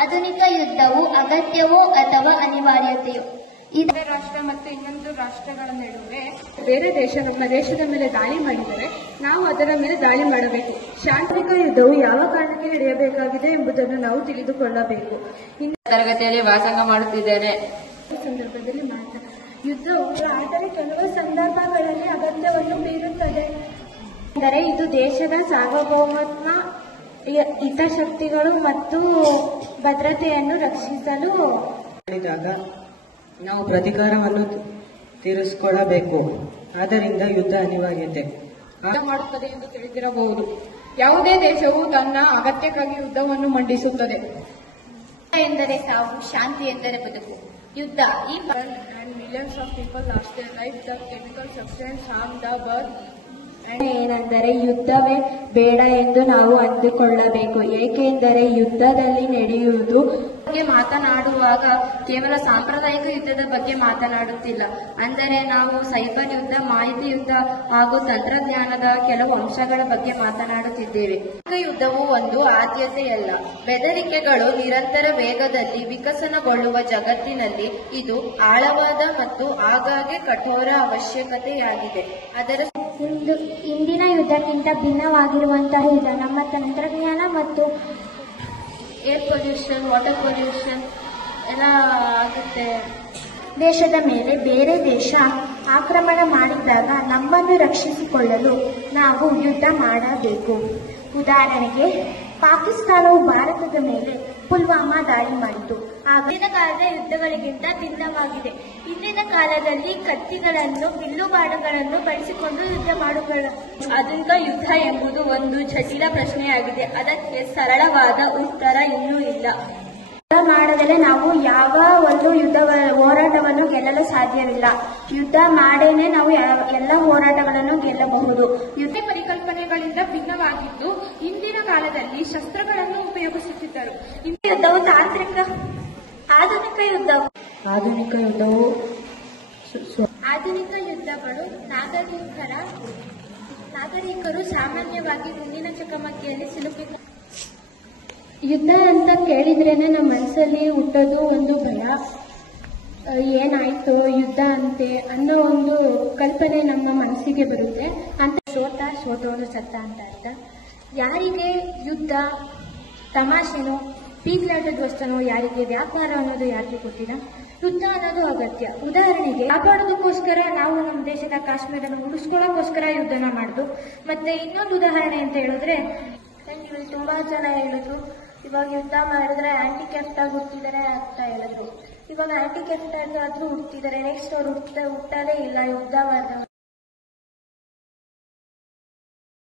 ಆಧುನಿಕ ಯುದ್ಧವು ಅಗತ್ಯವೋ ಅಥವಾ ಅನಿವಾರ್ಯತೆಯೋ? ಇದೇ ರಾಷ್ಟ್ರ ಮತ್ತು ಇನ್ನೊಂದು ರಾಷ್ಟ್ರಗಳ ನಡುವೆ ಬೇರೆ ದೇಶ ನಮ್ಮ ದೇಶದ ಮೇಲೆ ದಾಳಿ ಮಾಡಿದರೆ ನಾವು ಅದರ ಮೇಲೆ ದಾಳಿ ಮಾಡಬೇಕು. ಶಾಂತಿಕ ಯುದ್ಧವು ಯಾವ ಕಾರಣಕ್ಕೆ ನಡೆಯಬೇಕಾಗಿದೆ ಎಂಬುದನ್ನು ನಾವು ತಿಳಿದುಕೊಳ್ಳಬೇಕು. ತರಗತಿಯಲ್ಲಿ ವ್ಯಾಸಂಗ ಮಾಡುತ್ತಿದ್ದೇನೆ. ಸಂದರ್ಭದಲ್ಲಿ ಮಾತ್ರ ಯುದ್ಧವು ಆದರೆ ಕೆಲವು ಸಂದರ್ಭಗಳಲ್ಲಿ ಅಗತ್ಯವನ್ನು ಬೀರುತ್ತದೆ. ಅಂದರೆ ಇದು ದೇಶದ ಸಾರ್ವಭೌಮತ್ವ, ಹಿತಾಸಕ್ತಿಗಳು ಮತ್ತು ಭದ್ರತೆಯನ್ನು ರಕ್ಷಿಸಲು ನಾವು ಪ್ರತೀಕಾರವನ್ನು ತೀರಿಸಿಕೊಳ್ಳಬೇಕು. ಆದ್ದರಿಂದ ಯುದ್ಧ ಅನಿವಾರ್ಯತೆ ಮಾಡುತ್ತದೆ ಎಂದು ತಿಳಿದಿರಬಹುದು. ಯಾವುದೇ ದೇಶವು ತನ್ನ ಅಗತ್ಯಕ್ಕಾಗಿ ಯುದ್ಧವನ್ನು ಮಂಡಿಸುತ್ತದೆ. ಎಂದರೆ ಸಾವು, ಶಾಂತಿ ಎಂದರೆ ಬದುಕು. ಯುದ್ಧ ಈ millions of people lost their lives. The chemical substance harmed the birth. ಏನೆಂದರೆ ಯುದ್ಧವೇ ಬೇಡ ಎಂದು ನಾವು ಅಂದುಕೊಳ್ಳಬೇಕು. ಏಕೆಂದರೆ ಯುದ್ಧದಲ್ಲಿ ನಡೆಯುವುದು ಬಗ್ಗೆ ಮಾತನಾಡುವಾಗ ಕೇವಲ ಸಾಂಪ್ರದಾಯಿಕ ಯುದ್ಧದ ಬಗ್ಗೆ ಮಾತನಾಡುತ್ತಿಲ್ಲ. ಅಂದರೆ ನಾವು ಸೈಬರ್ ಯುದ್ಧ, ಮಾಹಿತಿ ಯುದ್ಧ ಹಾಗೂ ತಂತ್ರಜ್ಞಾನದ ಕೆಲವು ಅಂಶಗಳ ಬಗ್ಗೆ ಮಾತನಾಡುತ್ತಿದ್ದೇವೆ. ಯುದ್ಧವು ಒಂದು ಆದ್ಯತೆಯಲ್ಲ. ಬೆದರಿಕೆಗಳು ನಿರಂತರ ವೇಗದಲ್ಲಿ ವಿಕಸನಗೊಳ್ಳುವ ಜಗತ್ತಿನಲ್ಲಿ ಇದು ಆಳವಾದ ಮತ್ತು ಆಗಾಗ್ಗೆ ಕಠೋರ ಅವಶ್ಯಕತೆಯಾಗಿದೆ. ಅದರ ಇಂದಿನ ಯುದ್ಧಕ್ಕಿಂತ ಭಿನ್ನವಾಗಿರುವಂತಹ ಯುದ್ಧ ನಮ್ಮ ತಂತ್ರಜ್ಞಾನ ಮತ್ತು ಏರ್ ಪೊಲ್ಯೂಷನ್, ವಾಟರ್ ಪೊಲ್ಯೂಷನ್ ಎಲ್ಲ ಆಗುತ್ತೆ. ದೇಶದ ಮೇಲೆ ಬೇರೆ ದೇಶ ಆಕ್ರಮಣ ಮಾಡಿದಾಗ ನಮ್ಮನ್ನು ರಕ್ಷಿಸಿಕೊಳ್ಳಲು ನಾವು ಯುದ್ಧ ಮಾಡಬೇಕು. ಉದಾಹರಣೆಗೆ, ಪಾಕಿಸ್ತಾನವು ಭಾರತದ ಮೇಲೆ ಪುಲ್ವಾಮಾ ದಾಳಿ ಮಾಡಿತು. ಆಗಿನ ಕಾಲದ ಯುದ್ಧಗಳಿಗಿಂತ ಭಿನ್ನವಾಗಿದೆ. ಇಂದಿನ ಕಾಲದಲ್ಲಿ ಕತ್ತಿಗಳನ್ನು, ಬಿಲ್ಲುಬಾಣಗಳನ್ನು ಬಳಸಿಕೊಂಡು ಯುದ್ಧ ಮಾಡುವರು. ಆಧುನಿಕ ಯುದ್ಧ ಎಂಬುದು ಒಂದು ಜಟಿಲ ಪ್ರಶ್ನೆಯಾಗಿದೆ. ಅದಕ್ಕೆ ಸರಳವಾದ ಉತ್ತರ ಇನ್ನೂ ಇಲ್ಲ. ಯುದ್ಧ ಮಾಡದಲೇ ನಾವು ಯಾವ ಒಂದು ಹೋರಾಟವನ್ನು ಗೆಲ್ಲಲು ಸಾಧ್ಯವಿಲ್ಲ. ಯುದ್ಧ ಮಾಡೇನೆ ನಾವು ಎಲ್ಲ ಹೋರಾಟಗಳನ್ನು ಗೆಲ್ಲಬಹುದು. ಯುದ್ಧ ಪರಿಕಲ್ಪನೆಗಳಿಂದ ಭಿನ್ನವಾಗಿದ್ದು ಇಂದಿನ ಕಾಲದಲ್ಲಿ ಶಸ್ತ್ರಗಳನ್ನು ಉಪಯೋಗಿಸುತ್ತಿದ್ದರು. ಯುದ್ಧವು ಆಧುನಿಕ ಯುದ್ಧಗಳು ನಾಗರಿಕರು ಸಾಮಾನ್ಯವಾಗಿ ಮುಂದಿನ ಚಕಮಕಿಯಲ್ಲಿ ಸಿಲುಕಿದ್ದಾರೆ. ಯುದ್ಧ ಅಂತ ಕೇಳಿದ್ರೇನೆ ನಮ್ಮ ಮನಸ್ಸಲ್ಲಿ ಹುಟ್ಟೋದು ಒಂದು ಭಯ. ಏನಾಯ್ತು ಯುದ್ಧ ಅಂತೆ ಅನ್ನೋ ಒಂದು ಕಲ್ಪನೆ ನಮ್ಮ ಮನಸ್ಸಿಗೆ ಬರುತ್ತೆ. ಅಂತ ಸೋತವನು ಸತ್ತ ಅಂತ ಅರ್ಥ. ಯಾರಿಗೆ ಯುದ್ಧ ತಮಾಷೆನೋ ಪೀಗ್ಲಾಟದ ವಸ್ತುನೋ, ಯಾರಿಗೆ ವ್ಯಾಪಾರ ಅನ್ನೋದು ಯಾರಿಗೆ ಗೊತ್ತಿಲ್ಲ. ಯುದ್ಧ ಅನ್ನೋದು ಅಗತ್ಯ. ಉದಾಹರಣೆಗೆ ಕಾಪಾಡೋದಕ್ಕೋಸ್ಕರ ನಾವು ನಮ್ಮ ದೇಶದ ಕಾಶ್ಮೀರನ ಉಳಿಸ್ಕೊಳ್ಳೋಕ್ಕೋಸ್ಕರ ಯುದ್ಧನ ಮಾಡುದು. ಮತ್ತೆ ಇನ್ನೊಂದು ಉದಾಹರಣೆ ಅಂತ ಹೇಳಿದ್ರೆ, ತುಂಬಾ ಜನ ಹೇಳಿದ್ರು ಇವಾಗ ಯುದ್ಧ ಮಾಡಿದ್ರೆ ಆಂಟಿ ಕ್ಯಾಪ್ಟಾಗಿ ಹುಟ್ಟಿದ್ದಾರೆ ಅಂತ ಹೇಳಿದ್ರು. ಇವಾಗ ಆಂಟಿ ಕ್ಯಾಪ್ಟಾಗಿ ಆದ್ರೂ ಹುಟ್ಟಿದ್ದಾರೆ. ನೆಕ್ಸ್ಟ್ ಅವ್ರು ಹುಟ್ಟದೇ ಇಲ್ಲ ಯುದ್ಧ ಮಾಡಿದ